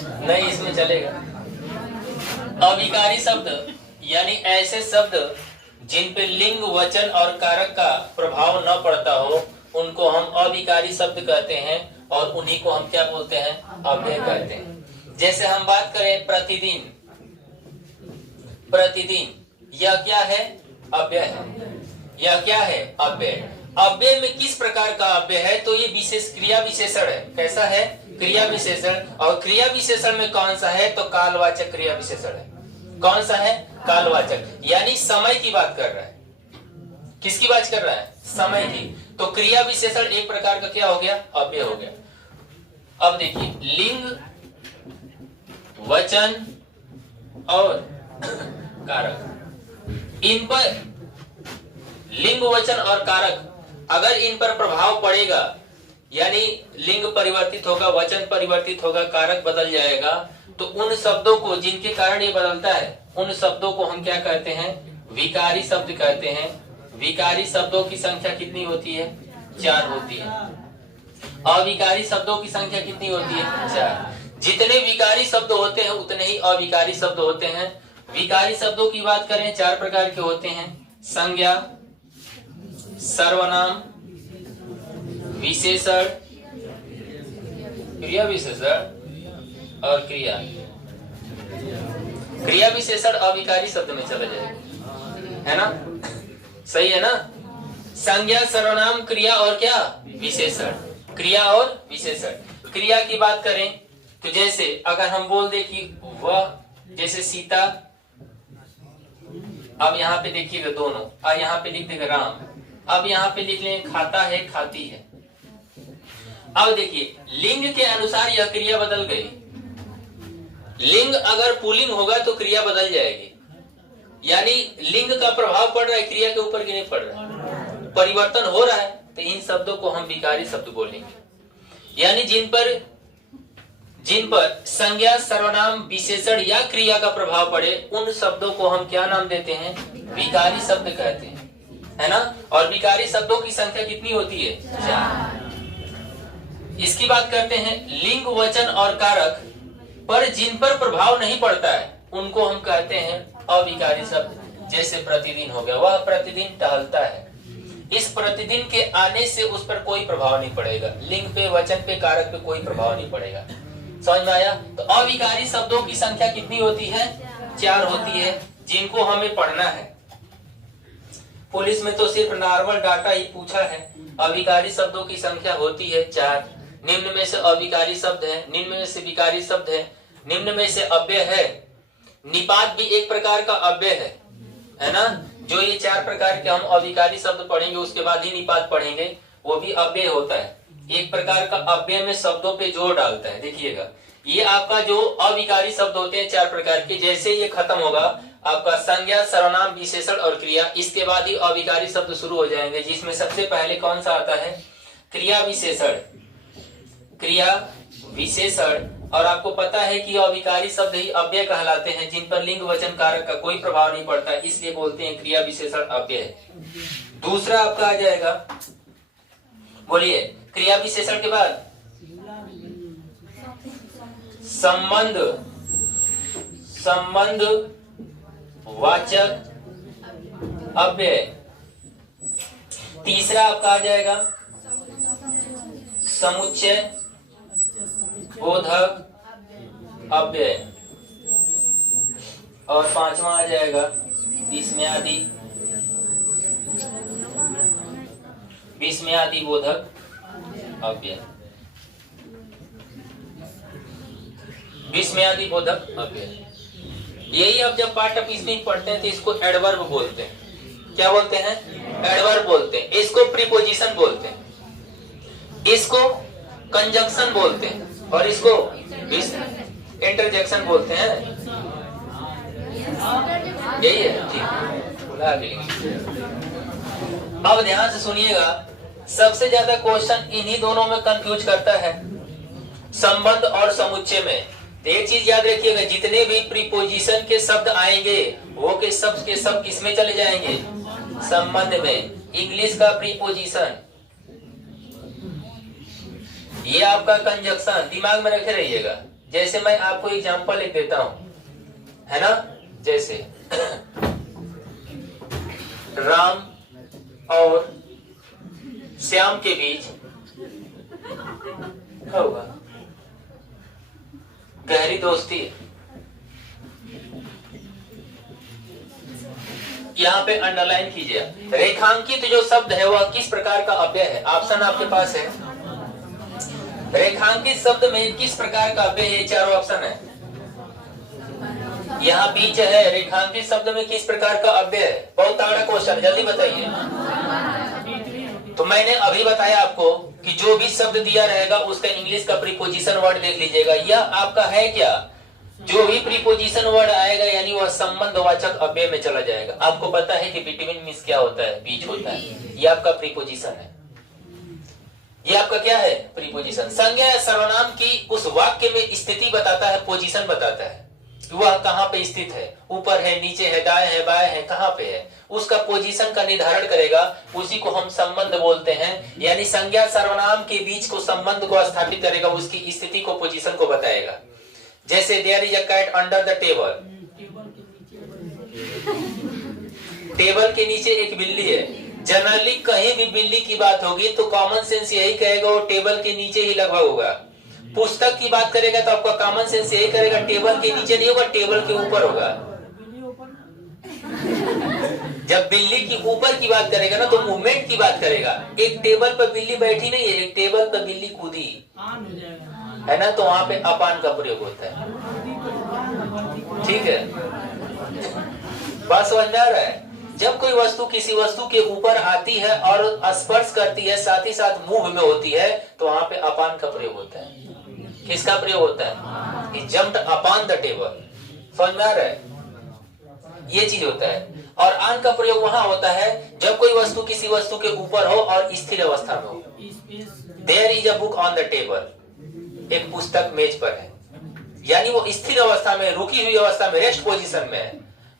नहीं, इसमें चलेगा। अविकारी शब्द यानी ऐसे शब्द जिन पे लिंग, वचन और कारक का प्रभाव न पड़ता हो, उनको हम अविकारी शब्द कहते हैं, और उन्हीं को हम क्या बोलते हैं? अव्यय कहते हैं। जैसे हम बात करें प्रतिदिन, प्रतिदिन यह क्या है? अव्यय है। यह क्या है? अव्यय। अव्यय में किस प्रकार का अव्यय है? तो ये विशेष क्रिया विशेषण है। कैसा है? क्रिया विशेषण। और क्रिया विशेषण में कौन सा है? तो कालवाचक क्रिया विशेषण है। कौन सा है? कालवाचक, यानी समय की बात कर रहा है। किसकी बात कर रहा है? समय की। तो क्रिया विशेषण एक प्रकार का क्या हो गया? अव्यय हो गया। अब देखिए, लिंग, वचन और कारक, इन पर लिंग, वचन और कारक अगर इन पर प्रभाव पड़ेगा, यानी लिंग परिवर्तित होगा, वचन परिवर्तित होगा, कारक बदल जाएगा, तो उन शब्दों को जिनके कारण ये बदलता है, उन शब्दों को हम क्या कहते हैं? विकारी शब्द कहते हैं। विकारी शब्दों की संख्या कितनी होती है? 4 होती है। अविकारी शब्दों की संख्या कितनी होती है? 4। जितने विकारी शब्द होते हैं उतने ही अविकारी शब्द होते हैं। विकारी शब्दों की बात करें, 4 प्रकार के होते हैं: संज्ञा, सर्वनाम, विशेषण, क्रिया विशेषण और क्रिया। क्रिया विशेषण अविकारी शब्द में चला जाएगा, है ना? सही है ना? संज्ञा, सर्वनाम, क्रिया और क्या? विशेषण। क्रिया और विशेषण। क्रिया की बात करें तो जैसे अगर हम बोल दे कि वह, जैसे सीता, अब यहाँ पे देखिएगा दोनों, और यहाँ पे लिख देगा राम। अब यहाँ पे लिख लें खाता है, खाती है। अब देखिए, लिंग के अनुसार यह क्रिया बदल गई। लिंग अगर पुल्लिंग होगा तो क्रिया बदल जाएगी, यानी लिंग का प्रभाव पड़ रहा है क्रिया के ऊपर कि नहीं पड़ रहा है? परिवर्तन हो रहा है। तो इन शब्दों को हम विकारी शब्द बोलेंगे, यानी जिन पर संज्ञा, सर्वनाम, विशेषण या क्रिया का प्रभाव पड़े, उन शब्दों को हम क्या नाम देते हैं? विकारी शब्द कहते हैं, है ना? और विकारी शब्दों की संख्या कितनी होती है? 4। इसकी बात करते हैं, लिंग, वचन और कारक पर जिन पर प्रभाव नहीं पड़ता है, उनको हम कहते हैं अविकारी शब्द। जैसे प्रतिदिन हो गया, वह प्रतिदिन टहलता है। इस प्रतिदिन के आने से उस पर कोई प्रभाव नहीं पड़ेगा। लिंग पे, वचन पे, कारक पे कोई प्रभाव नहीं पड़ेगा। समझ में आया? तो अविकारी शब्दों की संख्या कितनी होती है? 4 होती है, जिनको हमें पढ़ना है। पुलिस में तो सिर्फ नॉर्मल डाटा ही पूछा है। अविकारी शब्दों की संख्या होती है 4। निम्न में से अविकारी शब्द है, निम्न में से विकारी शब्द है, निम्न में से अव्यय है। निपात भी एक प्रकार का अव्यय है ना? जो ये 4 प्रकार के हम अविकारी शब्द पढ़ेंगे, उसके बाद ही निपात पढ़ेंगे, वो भी अव्यय होता है। एक प्रकार का अव्यय में शब्दों पे जोर डालता है। देखिएगा, ये आपका जो अविकारी शब्द होते हैं 4 प्रकार के, जैसे ये खत्म होगा आपका संज्ञा, सर्वनाम, विशेषण और क्रिया, इसके बाद ही अविकारी शब्द शुरू हो जाएंगे, जिसमें सबसे पहले कौन सा आता है? क्रिया विशेषण। क्रिया विशेषण। और आपको पता है कि अविकारी शब्द ही अव्यय कहलाते हैं, जिन पर लिंग, वचन, कारक का कोई प्रभाव नहीं पड़ता, इसलिए बोलते हैं क्रिया विशेषण अव्यय। दूसरा आपका आ जाएगा, बोलिए, क्रिया विशेषण के बाद संबंध, संबंध वाचक अव्यय। तीसरा आपका आ जाएगा समुच्चय बोधक अव्यय। और 5वां आ जाएगा विस्मयादि, विस्मयादि बोधक अव्यय। विस्मयादि बोधक अव्यय। यही अब जब पार्ट ऑफ स्पीच पढ़ते हैं तो इसको एडवर्ब बोलते हैं। क्या बोलते हैं? एडवर्ब बोलते हैं। इसको प्रीपोजिशन बोलते हैं, इसको कंजंक्शन बोलते हैं, और इसको इंटरजेक्शन बोलते हैं। यही है, ठीक। अब ध्यान से सुनिएगा, सबसे ज्यादा क्वेश्चन इन्हीं दोनों में कंफ्यूज करता है, संबंध और समुच्चय में। तो एक चीज याद रखिएगा, जितने भी प्रीपोजिशन के शब्द आएंगे वो के सब किसमें चले जाएंगे? संबंध में। इंग्लिश का प्रीपोजिशन, ये आपका कंजंक्शन, दिमाग में रखे रहिएगा। जैसे मैं आपको एग्जांपल लिख देता हूं, है ना, जैसे राम और श्याम के बीच क्या होगा, गहरी दोस्ती है। यहाँ पे अंडरलाइन कीजिए। रेखांकित जो शब्द है वह किस प्रकार का अव्यय है? ऑप्शन आपके पास है। रेखांकित शब्द में किस प्रकार का अव्यय है? चारों ऑप्शन है। यहाँ बीच है। रेखांकित शब्द में किस प्रकार का अव्यय है? बहुत तगड़ा क्वेश्चन, जल्दी बताइए। तो मैंने अभी बताया आपको कि जो भी शब्द दिया रहेगा उसका इंग्लिश का प्रीपोजिशन वर्ड देख लीजिएगा। यह आपका है क्या? जो भी प्रीपोजिशन वर्ड आएगा यानी वह संबंधवाचक अव्यय में चला जाएगा। आपको पता है कि बिटवीन मीन्स क्या होता है? बीच होता है। यह आपका प्रीपोजिशन है। ये आपका क्या है? प्रीपोजिशन। संज्ञा या सर्वनाम की उस वाक्य में स्थिति बताता है, पोजीशन बताता है, वह कहां पे स्थित है, ऊपर है, नीचे है, दाएं है, बाएं है, कहां पे है, उसका पोजीशन का निर्धारण करेगा। उसी को हम संबंध बोलते हैं। यानी संज्ञा सर्वनाम के बीच को संबंध को स्थापित करेगा, उसकी स्थिति को, पोजीशन को बताएगा। जैसे there is a cat under the table, table के नीचे एक बिल्ली है। जनरली कहीं भी बिल्ली की बात होगी तो कॉमन सेंस यही कहेगा वो टेबल के नीचे ही लगभग होगा। पुस्तक की बात करेगा तो आपका कॉमन सेंस यही करेगा टेबल के नीचे नहीं होगा, टेबल के ऊपर होगा। जब बिल्ली की ऊपर की बात करेगा ना तो मूवमेंट की बात करेगा। एक टेबल पर बिल्ली बैठी नहीं है, एक टेबल पर बिल्ली कूदी है ना, तो वहां पे अपान का प्रयोग होता है। ठीक है, बात समझ में आ रहा है? जब कोई वस्तु किसी वस्तु के ऊपर आती है और स्पर्श करती है, साथ ही साथ मूव में होती है, तो वहां पे अपान का प्रयोग होता है। किसका प्रयोग होता है? He jumped upon the table। समझ में आ रहा है? ये चीज होता है। और आन का प्रयोग वहां होता है जब कोई वस्तु किसी वस्तु के ऊपर हो और स्थिर अवस्था में हो। There is a book on the table। एक पुस्तक मेज पर है, यानी वो स्थिर अवस्था में, रुकी हुई अवस्था में, रेस्ट पोजीशन में है।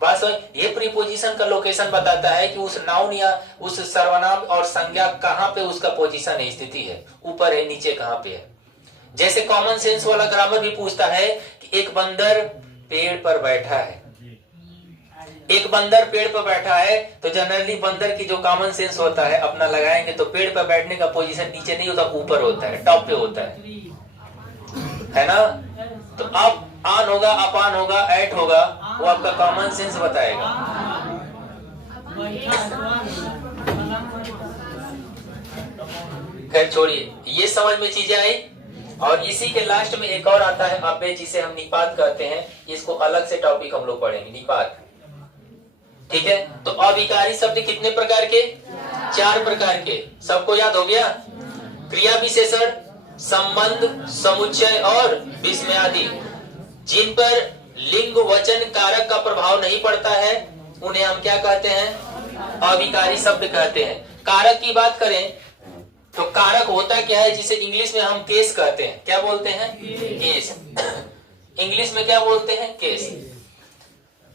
बात समझ? ये प्रीपोजिशन का लोकेशन बताता है कि उस नाउन या उस सर्वनाम और संज्ञा कहां पे उसका पोजीशन है, स्थिति है, ऊपर है, नीचे कहां पे है। जैसे कॉमन सेंस वाला ग्रामर भी पूछता है कि एक बंदर पेड़ पर बैठा है। एक बंदर पेड़ पर बैठा है तो जनरली बंदर की जो कॉमन सेंस होता है अपना लगाएंगे तो पेड़ पर बैठने का पोजीशन नीचे नहीं होता, ऊपर होता है, टॉप पे होता है ना। तो अब आन होगा, अपान होगा, एट होगा, वो आपका कॉमन सेंस बताएगा। खैर छोड़िए, ये समझ में चीजें आई। और इसी के लास्ट में एक और आता है अव्यय, जिसे हम निपात कहते हैं। इसको अलग से टॉपिक हम लोग पढ़ेंगे, निपात। ठीक है, तो अविकारी शब्द कितने प्रकार के? 4 प्रकार के। सबको याद हो गया? क्रिया विशेषण, संबंध, समुच्चय और विस्मयादि। जिन पर लिंग वचन कारक का प्रभाव नहीं पड़ता है उन्हें हम क्या कहते हैं? अविकारी शब्द कहते हैं। कारक की बात करें तो कारक होता क्या है, जिसे इंग्लिश में हम केस कहते हैं। क्या बोलते हैं? केस। इंग्लिश में क्या बोलते हैं? केस।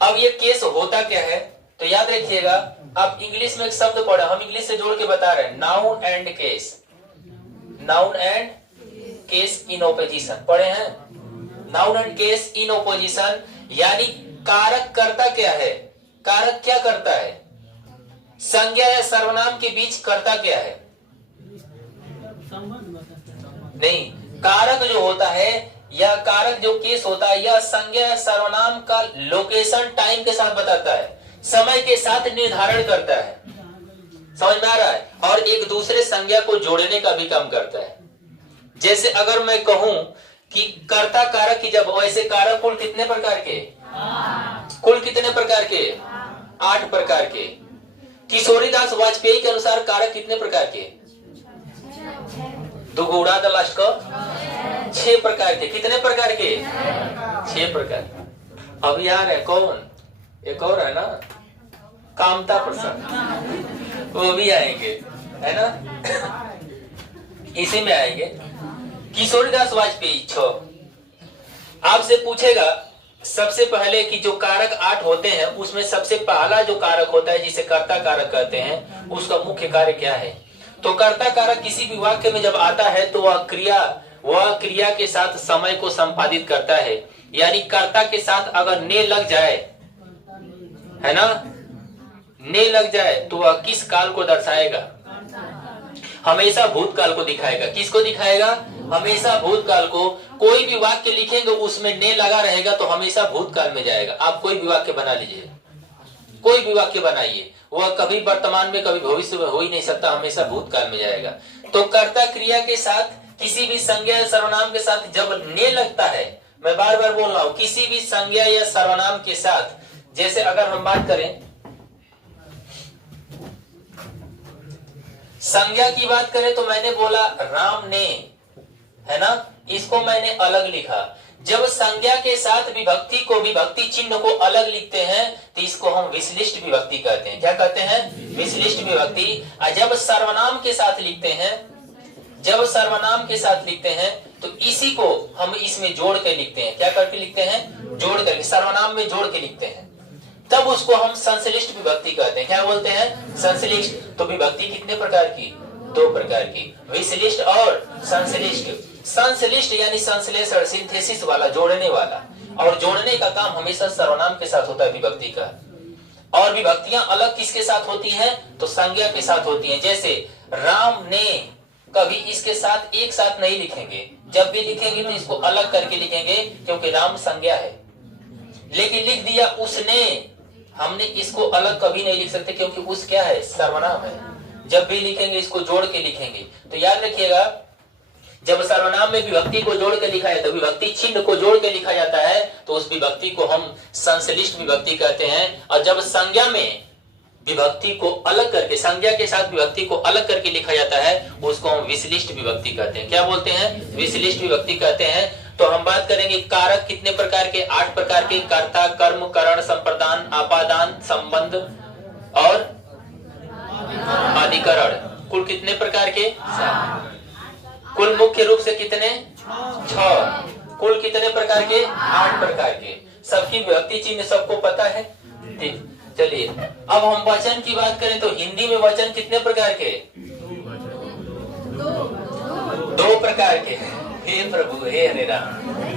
अब ये केस होता क्या है तो याद रखिएगा। अब इंग्लिश में एक शब्द पढ़ा, हम इंग्लिश से जोड़ के बता रहे हैं, noun and case. Noun and case in opposition पढ़े हैं। Noun and case in opposition, यानी कारक करता क्या है? कारक क्या करता है? संज्ञा या सर्वनाम के बीच करता क्या है? नहीं, कारक जो होता है या कारक जो केस होता है यह संज्ञा या सर्वनाम का लोकेशन टाइम के साथ बताता है, समय के साथ निर्धारण करता है। समझ में आ रहा है? और एक दूसरे संज्ञा को जोड़ने का भी काम करता है। जैसे अगर मैं कहूं कि कर्ता कारक की जब, वैसे कारक कुल कितने प्रकार के? कुल कितने प्रकार के? 8 प्रकार के। किशोरीदास वाजपेयी के अनुसार कारक कितने प्रकार के? दुगुड़ा द लास्ट का 6 प्रकार के। कितने प्रकार के? 6 प्रकार। अभी आ रहे कौन? एक और है ना, कामता प्रसाद, वो भी आएंगे, है ना, इसी में आएंगे। किशोरीदास वाजपेयी 6। आपसे पूछेगा सबसे पहले कि जो कारक 8 होते हैं उसमें सबसे पहला जो कारक होता है जिसे कर्ता कारक कहते हैं, उसका मुख्य कार्य क्या है? तो कर्ता कारक किसी भी वाक्य में जब आता है तो वह क्रिया वह क्रिया के साथ समय को संपादित करता है। यानी कर्ता के साथ अगर ने लग जाए, है ना, ने लग जाए तो वह किस काल को दर्शाएगा? हमेशा भूतकाल को दिखाएगा। किसको दिखाएगा? हमेशा भूतकाल को। कोई भी वाक्य लिखेंगे उसमें ने लगा रहेगा तो हमेशा भूतकाल में जाएगा। आप कोई भी वाक्य बना लीजिए, कोई भी वाक्य बनाइए, वह कभी वर्तमान में कभी भविष्य में हो ही नहीं सकता, हमेशा भूतकाल में जाएगा। तो कर्ता क्रिया के साथ किसी भी संज्ञा या सर्वनाम के साथ जब ने लगता है, मैं बार बार बोल रहा हूं, किसी भी संज्ञा या सर्वनाम के साथ, जैसे अगर हम बात करें संज्ञा की बात करें तो मैंने बोला राम ने, है ना, इसको मैंने अलग लिखा। जब संज्ञा के साथ विभक्ति को, विभक्ति चिन्ह को अलग लिखते हैं तो इसको हम विश्लिष्ट विभक्ति कहते हैं। क्या कहते हैं? विश्लिष्ट विभक्ति। और जब सर्वनाम के साथ लिखते हैं, जब सर्वनाम के साथ लिखते हैं तो इसी को हम इसमें जोड़ के लिखते हैं। क्या करके लिखते हैं? जोड़ करके, सर्वनाम में जोड़ के लिखते हैं, तब उसको हम संश्लिष्ट विभक्ति कहते हैं। क्या बोलते हैं? संश्लिष्ट। तो विभक्ति कितने प्रकार की? दो प्रकार की, विश्लिष्ट और संश्लिष्ट। संश्लिष्ट यानी संश्लेषण, सिंथेसिस वाला, जोड़ने वाला, और जोड़ने का काम हमेशा सर्वनाम के साथ होता है विभक्ति का। और विभक्तियां अलग किसके साथ होती हैं? तो संज्ञा के साथ होती हैं। जैसे राम ने, कभी इसके साथ एक साथ नहीं लिखेंगे, जब भी लिखेंगे तो इसको अलग करके लिखेंगे क्योंकि राम संज्ञा है। लेकिन लिख दिया उसने, हमने इसको अलग कभी नहीं लिख सकते क्योंकि उस क्या है? सर्वनाम है। जब भी लिखेंगे इसको जोड़ के लिखेंगे। तो याद रखिएगा, जब सर्वनाम में विभक्ति को जोड़ के लिखा है तो विभक्ति चिन्ह को जोड़ के लिखा जाता है तो उस विभक्ति को हम संश्लिष्ट विभक्ति कहते हैं। और जब संज्ञा में विभक्ति को अलग करके, संज्ञा के साथ विभक्ति को अलग करके लिखा जाता है उसको हम विश्लिष्ट विभक्ति कहते हैं। क्या बोलते हैं? विश्लिष्ट विभक्ति कहते हैं। तो हम बात करेंगे कारक कितने प्रकार के? 8 प्रकार के। कर्ता, कर्म, करण, संप्रदान, आपादान, संबंध और अधिकरण। कुल कितने प्रकार के? 7। कुल मुख्य रूप से कितने? 6। कुल कितने प्रकार के? 8 प्रकार के। सबकी विभक्ति चिन्ह सबको पता है। ठीक, चलिए अब हम वचन की बात करें तो हिंदी में वचन कितने प्रकार के? 2 प्रकार के। हे प्रभु, हे हरे राम,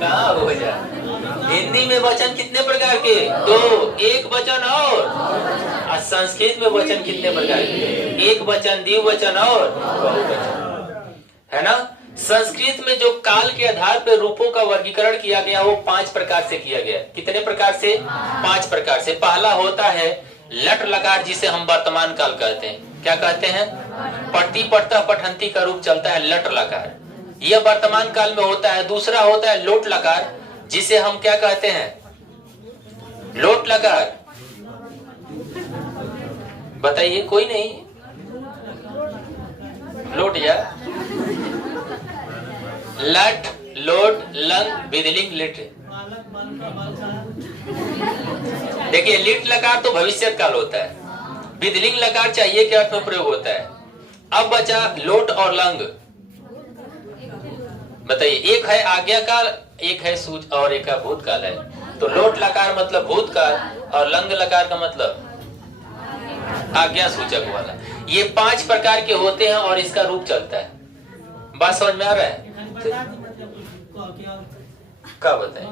कहाँ हो जा। हिंदी में वचन कितने प्रकार के? 2, एक वचन और संस्कृत में वचन कितने प्रकार के? एक वचन, द्विवचन और बहुवचन, है ना। संस्कृत में जो काल के आधार पर रूपों का वर्गीकरण किया गया वो 5 प्रकार से किया गया। कितने प्रकार से? 5 प्रकार से। पहला होता है लट लकार, जिसे हम वर्तमान काल कहते हैं। क्या कहते हैं? पढ़ती, पढ़ता, पठंती का रूप चलता है लट लकार, यह वर्तमान काल में होता है। दूसरा होता है लोट लकार, जिसे हम क्या कहते हैं? लोट लकार। बताइए, कोई नहीं? लोट या लट, लोट, लंग, विधिलिंग, लिट। देखिए, लिट लकार तो भविष्य काल होता है, विधिलिंग लकार चाहिए के अर्थ में प्रयोग होता है। अब बचा लोट और लंग। बताइए, एक है आज्ञा काल, एक है सूच और एक है भूतकाल है। तो लोट लकार मतलब भूतकाल और लंग लकार का मतलब आज्ञा सूचक वाला। ये 5 प्रकार के होते हैं और इसका रूप चलता है। बात समझ में आ रहा है? क्या बताएं?